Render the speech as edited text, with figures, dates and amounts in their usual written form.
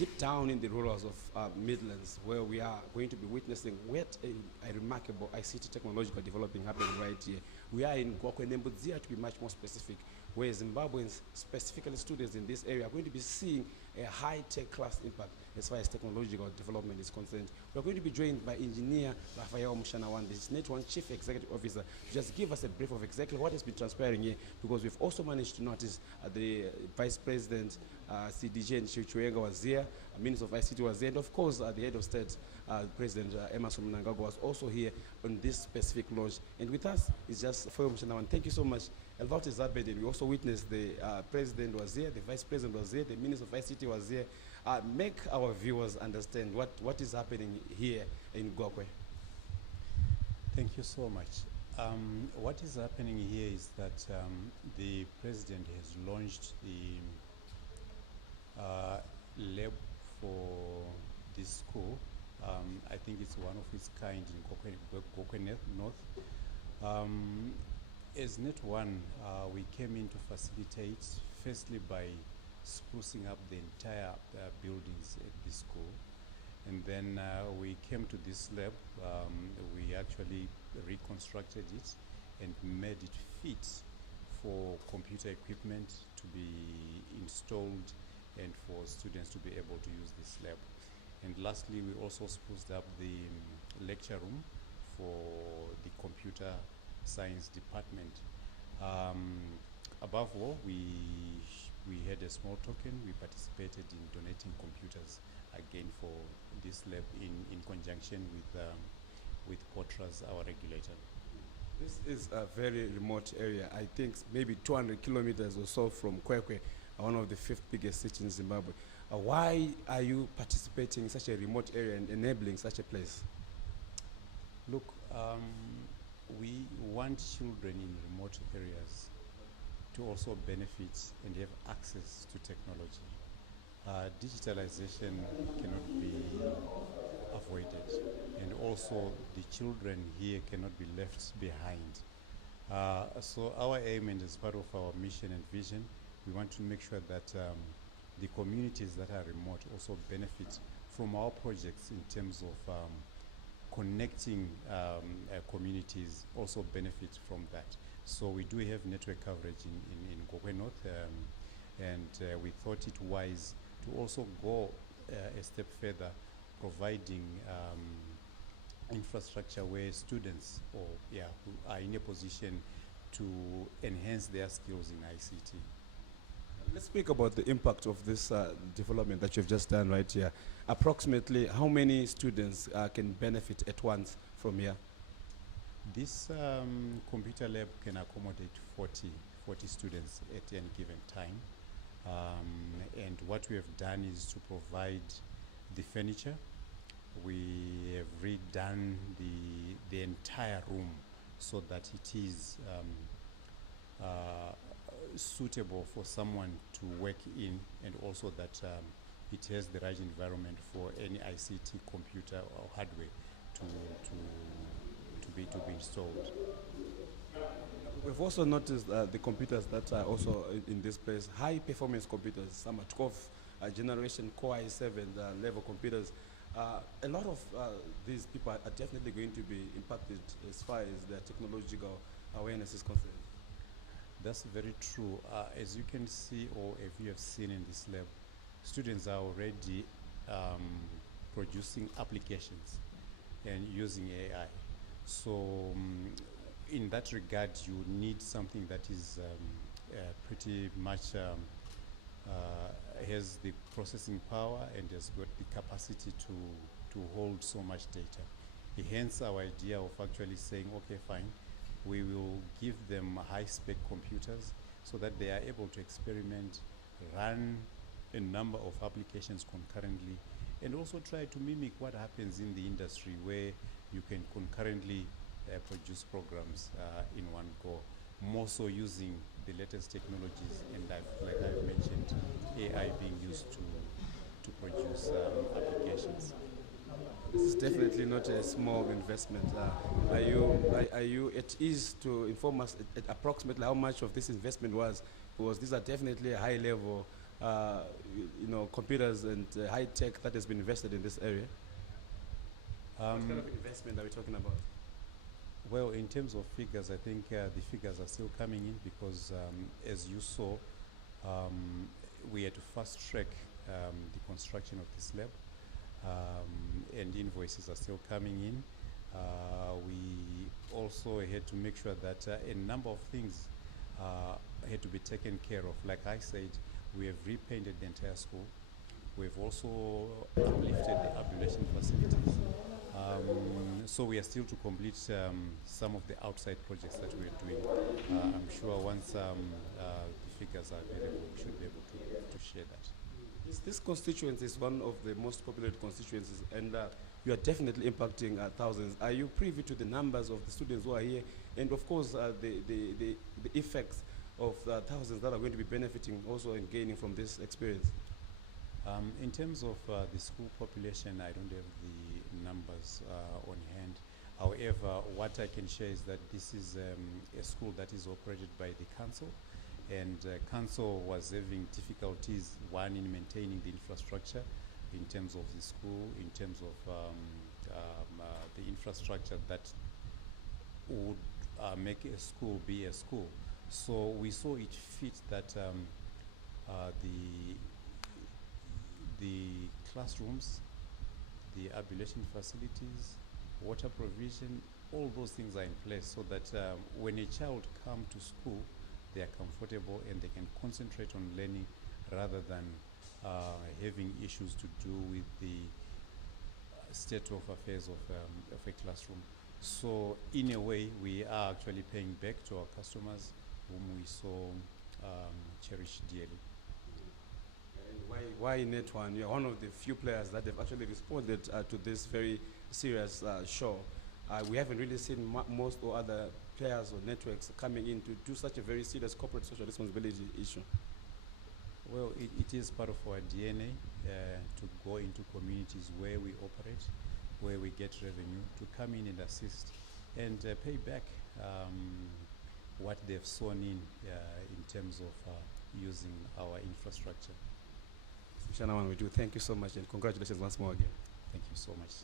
deep down in the rurals of Midlands, where we are going to be witnessing what a remarkable ICT technological developing happening right here. We are in Gokwe Nembudzia, to be much more specific, where Zimbabweans, specifically students in this area, are going to be seeing a high-tech class impact as far as technological development is concerned. We're going to be joined by Engineer Raphael Mushanawan, the NetOne Chief Executive Officer, to just give us a brief of exactly what has been transpiring here, because we've also managed to notice the Vice President, CDJ and Chichuenga was here, Minister of ICT was there, and of course the Head of State, President Emerson Mnangagwa was also here on this specific launch. And with us is just Raphael Mushanawan. Thank you so much. A lot is happening. We also witnessed the President was here, the Vice President was here, the Minister of ICT was here. Make our viewers understand what is happening here in Gokwe. Thank you so much. What is happening here is that the President has launched the lab for this school. I think it's one of its kind in Gokwe North. As NetOne, we came in to facilitate, firstly by sprucing up the entire buildings at this school. And then we came to this lab. We actually reconstructed it and made it fit for computer equipment to be installed and for students to be able to use this lab. And lastly, we also spruced up the lecture room for the computer science department. Above all, we had a small token. We participated in donating computers again for this lab in conjunction with Potras, our regulator. This is a very remote area. I think maybe 200 kilometers or so from Kwekwe, one of the fifth biggest cities in Zimbabwe. Why are you participating in such a remote area and enabling such a place? Look, we want children in remote areas to also benefit and have access to technology. Digitalization cannot be avoided, and also the children here cannot be left behind. So our aim, and as part of our mission and vision, we want to make sure that the communities that are remote also benefit from our projects in terms of connecting communities, also benefit from that. So we do have network coverage in Gokwe North, and we thought it wise to also go a step further, providing infrastructure where students who are in a position to enhance their skills in ICT. Let's speak about the impact of this development that you've just done right here. Approximately how many students can benefit at once from here? This computer lab can accommodate 40 students at any given time. And what we have done is to provide the furniture. We have redone the entire room so that it is suitable for someone to work in, and also that it has the right environment for any ICT computer or hardware to be installed. We've also noticed the computers that are also in this place, high performance computers, some are 12th generation Core i7 level computers. A lot of these people are definitely going to be impacted as far as their technological awareness is concerned. That's very true. As you can see, or if you have seen in this lab, students are already producing applications and using AI. So in that regard, you need something that is pretty much has the processing power and has got the capacity to hold so much data. Hence our idea of actually saying, okay, fine, we will give them high-spec computers so that they are able to experiment, run a number of applications concurrently, and also try to mimic what happens in the industry, where you can concurrently produce programs in one go, more so using the latest technologies, and like I've mentioned, AI being used to produce applications. This is definitely not a small investment. Are you at ease to inform us at approximately how much of this investment was? Because these are definitely high-level computers and high tech that has been invested in this area? What kind of investment are we talking about? Well, in terms of figures, I think the figures are still coming in because, as you saw, we had to fast track the construction of this lab, and invoices are still coming in. We also had to make sure that a number of things had to be taken care of. Like I said, we have repainted the entire school. We've also uplifted the ablution facilities. So we are still to complete some of the outside projects that we're doing. I'm sure once the figures are available, we should be able to share that. This constituency is one of the most populated constituencies, and you are definitely impacting thousands. Are you privy to the numbers of the students who are here, and of course the effects of thousands that are going to be benefiting also and gaining from this experience? In terms of the school population, I don't have the numbers on hand. However, what I can share is that this is a school that is operated by the council, and council was having difficulties, one, in maintaining the infrastructure in terms of the school, in terms of the infrastructure that would make a school be a school. So we saw it fit that the classrooms, the ablution facilities, water provision, all those things are in place so that when a child comes to school, they are comfortable and they can concentrate on learning rather than having issues to do with the state of affairs of a classroom. So in a way, we are actually paying back to our customers whom we so cherish dearly. Why NetOne? You're one of the few players that have actually responded to this very serious show. We haven't really seen most or other players or networks coming in to do such a very serious corporate social responsibility issue. Well, it is part of our DNA to go into communities where we operate, where we get revenue, to come in and assist and pay back what they've sown in terms of using our infrastructure. Shanawan, we do thank you so much and congratulations once more again. Thank you so much.